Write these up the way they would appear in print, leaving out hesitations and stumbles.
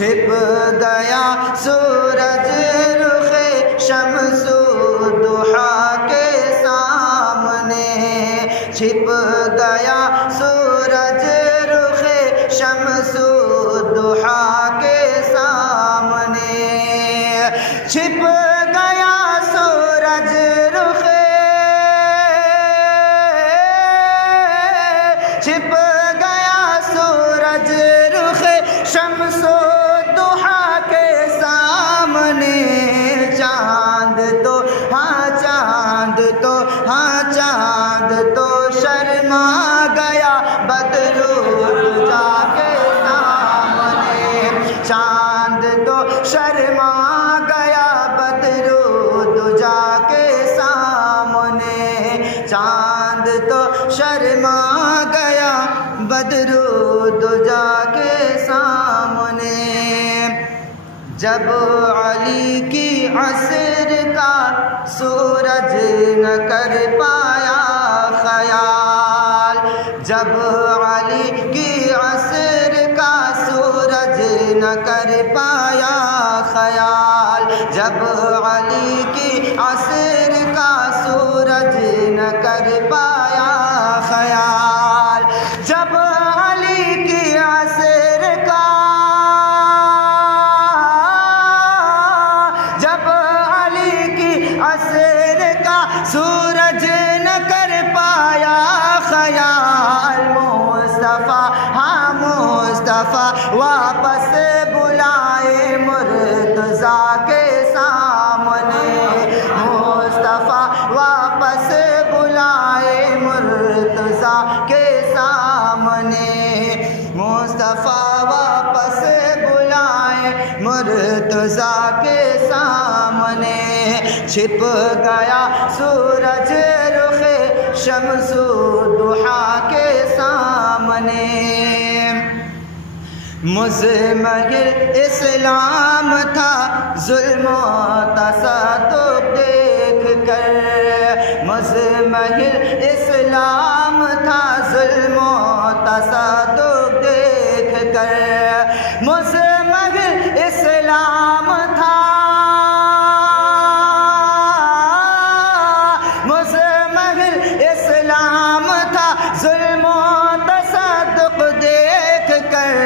چھپ گیا سورج رخ شمس ضحیٰ کے سامنے، چھپ گیا سورج رخ شمس ضحیٰ کے سامنے، چھپ گیا سورج رخ، چھپ گیا سورج رخ شمس ضحیٰ کے سامنے، چاند تو ہاں چاند تو ہاں چاند تو شرما گیا بدر دجا کے سامنے، چاند تو شرما گیا بدر دجا کے سامنے، چاند تو شرما گیا بدر دجا کے سامنے، جب علی کی عصر کا سورج نہ کر پایا خیال، جب علی کی عصر کا سورج نہ کر پایا خیال، جب علی کی عصر کا سورج نہ کر پایا خیال، جب علی کی عصر کا، جب علی کی عصر کا سورج نہ کر پایا خیال، مصطفیٰ ہاں مصطفیٰ واپس بلائے مرتضیٰ کے سامنے، مصطفیٰ واپس بلائے مرتضیٰ کے سامنے، مصطفیٰ واپس بلائے مرتضیٰ کے سامنے، چھپ گیا سورج رخ شمس ضحیٰ کے سامنے، مضمحل اسلام تھا ظلم و تصدق دیکھ کر، مضمحل اسلام تھا ظلم و تصدق دیکھ کر، مضمحل اسلام تھا، مضمحل اسلام تھا ظلم و تصدق دیکھ کر،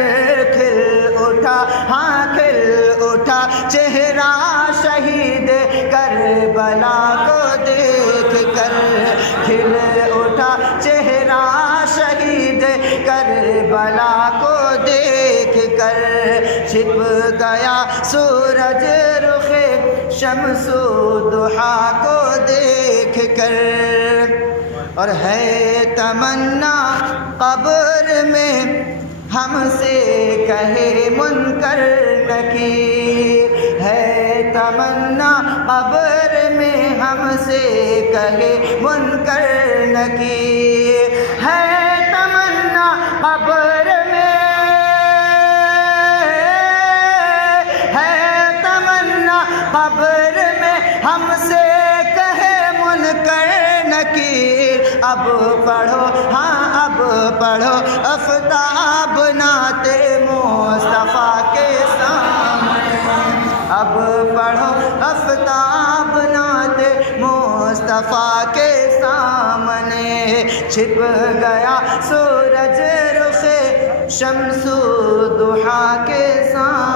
کھل اٹھا ہاں کھل اٹھا چہرہ شہید کربلا کو دیکھ کر، کھل اٹھا چہرہ شہید کربلا کو دیکھ کر، چھپ گیا سورج رخ شمس ضحیٰ کو دیکھ کر، اور ہے تمنا قبر میں ہم سے کہے منکر نکیر، ہے تمنا قبر میں ہم سے کہے منکر نکیر، ہے تمنا قبر میں، ہے تمنا قبر میں ہم سے کہے منکر نکیر، اب پڑھو ہاں اب پڑھو آفتاب نعت مصطفیٰ کے سامنے، اب پڑھو آفتاب نعت مصطفیٰ کے سامنے، چھپ گیا سورج رخ شمس ضحیٰ کے سامنے۔